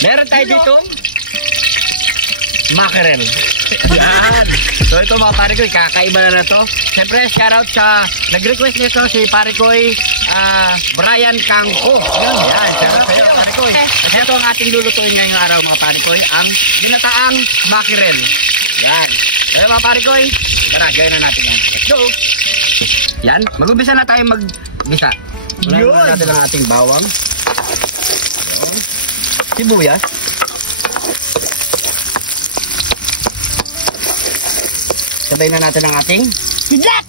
Meron tayo dito mackerel. Yan. So ito mga pare ko, kakaiba na to. Siyempre, shoutout sa nag-request nito si pare ko Brian Kangko. Yan, shoutout sa iyo pare ko. Kasi ito ang ating lulutuin ngayong araw mga pare ko, ang ginataang mackerel. Yan. Kaya mga pare ko, tara, gawin na natin yan. Let's go! Yan, mag-umpisa na tayo mag-gisa. Unahin na natin ang ating bawang. Yan. Sibuyas. Sabay na natin ang ating John!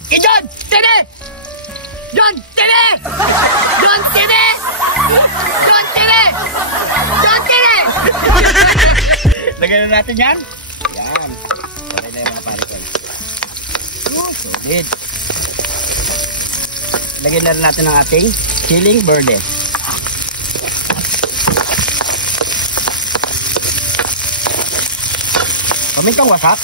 Tene! John! Tene! John! Tene! John! Tene! John! Tene! Lagyan na natin yan. Yan. Sabay na yung mga pare ko. Solid. Lagyan na rin natin ang ating siling verde. Pamintang wasak.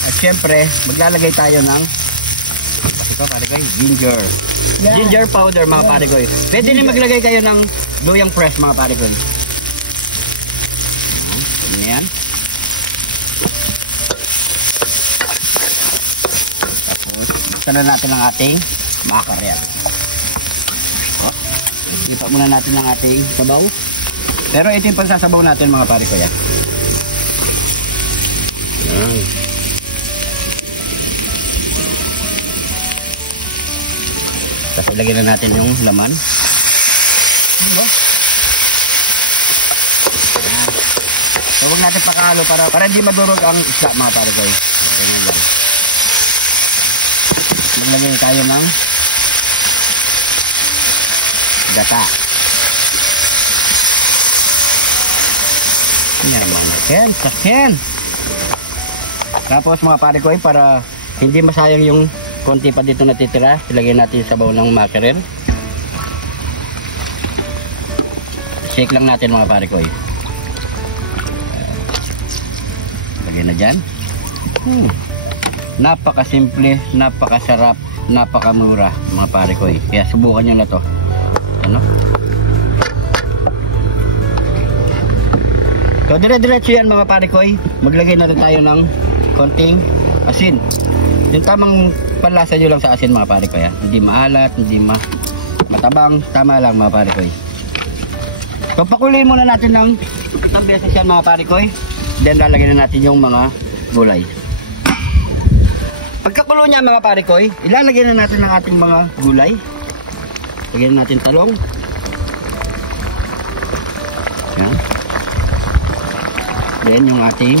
At syempre, maglalagay tayo ng pare ko, ginger. Yeah. Ginger powder mga pare ko. Pwede rin maglagay kayo ng luyang fresh mga pare ko. Yan. Tapos, buksan na natin ang ating mackerel. Ipa muna natin ang ating sabaw. Pero ito yung pagsasabaw natin mga pare ko yan. Yan. Tapos ilagay na natin yung laman. Yan. So huwag natin pakahalo para hindi madurog ang isda mga pare ko. Ganyan lang. Maglagay tayo ng gata. Yan mga sakyan. Tapos mga pare ko para hindi masayang yung konti pa dito natitira, ilagay natin sa sabaw ng mackerel. Shake lang natin mga pare ko. Lagay na dyan. Napakasimple, napakasarap, napakamura mga pare ko. Kaya subukan nyo na to. Ano? So dire-diretso yan mga pare ko. Maglagay na rin tayo ng konting asin. Yung tamang panlasa nyo lang sa asin mga pare ko. Hindi maalat, hindi matabang, tama lang mga pare ko. So pakuloyin muna natin ng isang beses yan mga pare ko. Then lalagyan na natin yung mga gulay. Pagkakulo niya mga pare ko, ilalagay na natin ang ating mga gulay. Lagyan natin talong. Yan. Then yung ating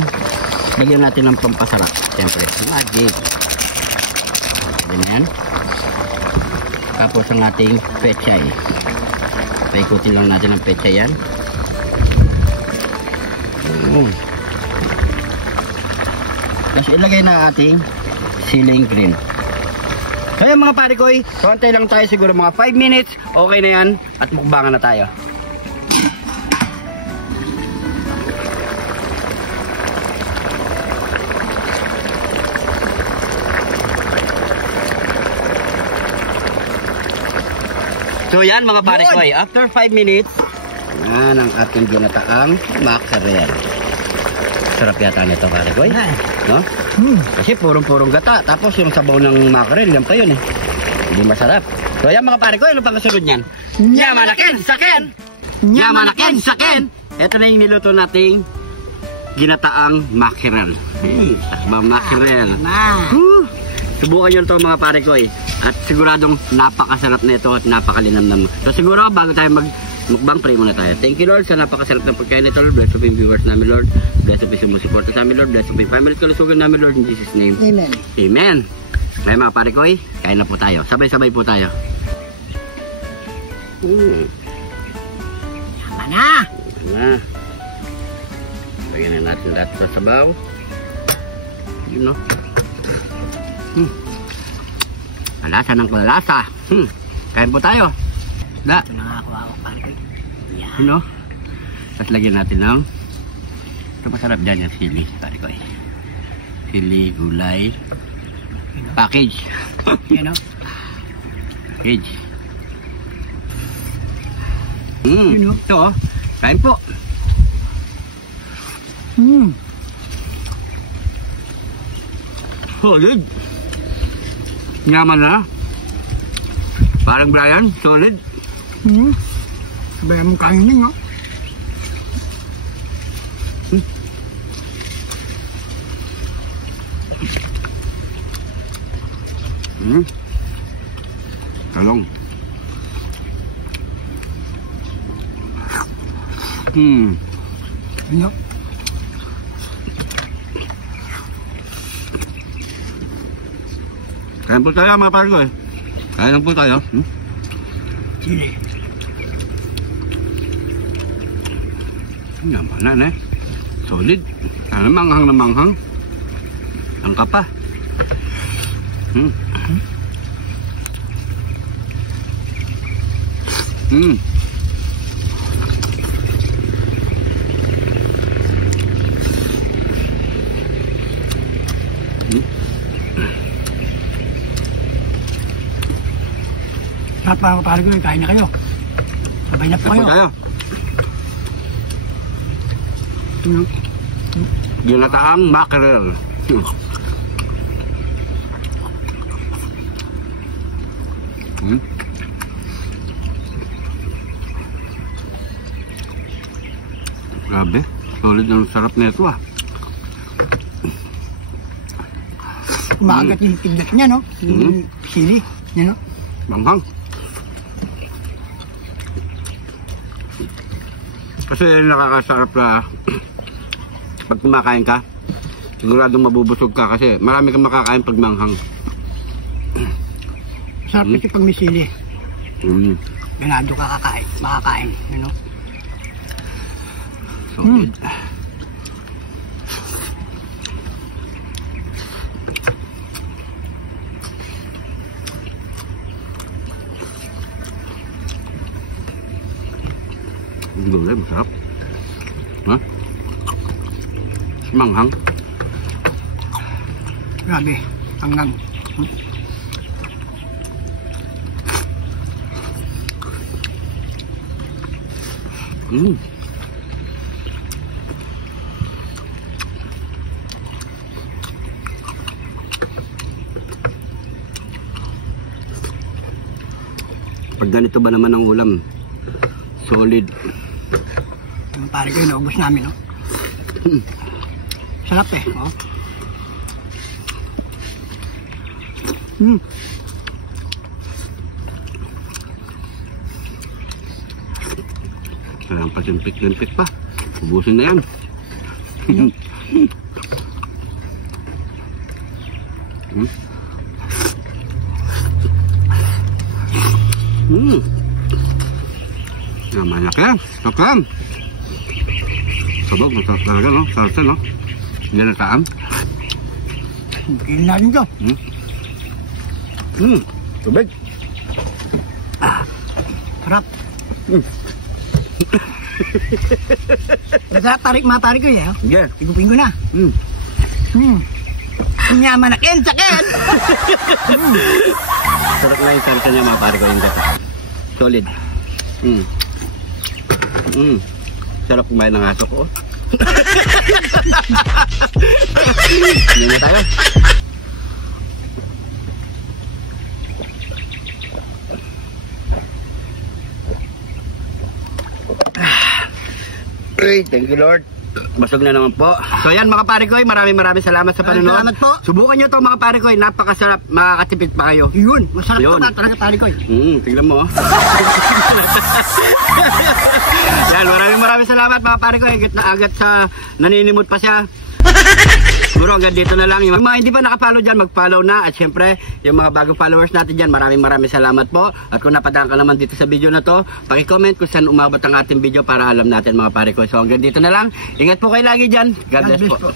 lagyan natin ng pampasarap. Siyempre, magic. Ganyan. Tapos ang ating pechay. Paikutin lang natin ang pechay yan. Tapos ilagay na ating siling green. Kaya mga pare ko, antay lang tayo siguro mga 5 minutes. Okay na yan. At mukbangan na tayo. So yan mga pare ko, after 5 minutes, yan ang ating ginataang mackerel. Sarap yata nito pare ko. No? Kasi purong-purong gata. Tapos yung sabaw ng mackerel, yan pa yun eh. Hindi masarap. So yan mga pare ko, ano pang kasunod niyan? Yamanakin sakin! Yamanakin sakin! Ito na yung niluto nating ginataang mackerel. Takbang mackerel. Subukan nyo ito mga pare ko. At siguradong napakasarap na ito at napakalinamnam. So siguro bago tayo mukbang, pray muna tayo. Thank you Lord sa napakasarap ng pagkain nito Lord. Bless up yung viewers namin Lord. Bless up yung sumusuporta sa amin Lord. Bless up yung family at kalusugan namin Lord. In Jesus name. Amen. Amen. Kaya mga pare ko, kain na po tayo. Sabay-sabay po tayo. Yaman na! Yaman na. Lagyan na natin lahat sa sabaw. Yun no. Kalasa ng kalasa. Kain po tayo. Da. Ito nakakuha ko pare ko. Yan. Ano? Tapos lagyan natin ng ito masarap dyan yung sili pare ko. Sili, gulay. Package. Yan o. Package. Ito oh. Kain po. Solid. Nyaman na. Parang Brian, solid. Sabay mong kainin, ha? Talong. Ano? Kain po tayo mga pare ko eh. Kain lang po tayo. Sili. Naman na eh. Solid. Ano manghang na manghang. Ang kapa. Sarap mga kapare ko, kain na kayo. Sabay na po Kain kayo. po tayo. Ginataang mackerel. Grabe, solid ng sarap na ito ah. Maagat yung tiglat niya, no? Yung sili, yan, no? Manghang. Kasi nakakasarap na pag kumakain ka, siguradong mabubusog ka kasi marami kang makakain pag manghang. Sarap kasi pag may sili. Ganado ka makakain, you know? Solid. Gulay, masarap. Ha? Manghang. Grabe, hanggang. Pag ganito ba naman ang ulam? Solid. Yung pare ko, naubos namin, no? Sarap eh, no? Sarang pasimpik-limpik pa. Ubusin na yan. Naman yan. Naklam. Sabog, masarap talaga, no? Sarsa, no? Hindi na taam. Kinin natin ito. Tubig. Sarap. Masarap mga pare ko eh, ha? Yeah. Pinggo-pinggo na. Nyaman na ken, sakin! Sarap na yung sarsa niya, mga pare ko yung gata. Solid. Sarap kumain ng aso ko. Hindi na tayo. Thank you Lord. Basog na naman po. So yan mga pare ko, maraming salamat sa panonood. Salamat po. Subukan nyo to mga pare ko, napakasarap, makakatipid pa kayo. Yun, masarap Yun. po talaga pare ko. Tingnan mo. Yan, maraming salamat mga pare ko. Agad sa naninimot pa siya. Siguro hanggang dito na lang. Yung mga hindi pa nakapollow dyan, mag-follow na. At syempre, yung mga bagong followers natin dyan, maraming salamat po. At kung napadaan ka naman dito sa video na to, paki-comment kung saan umabot ang ating video para alam natin mga pare ko. So hanggang dito na lang. Ingat po kayo lagi dyan. God bless po.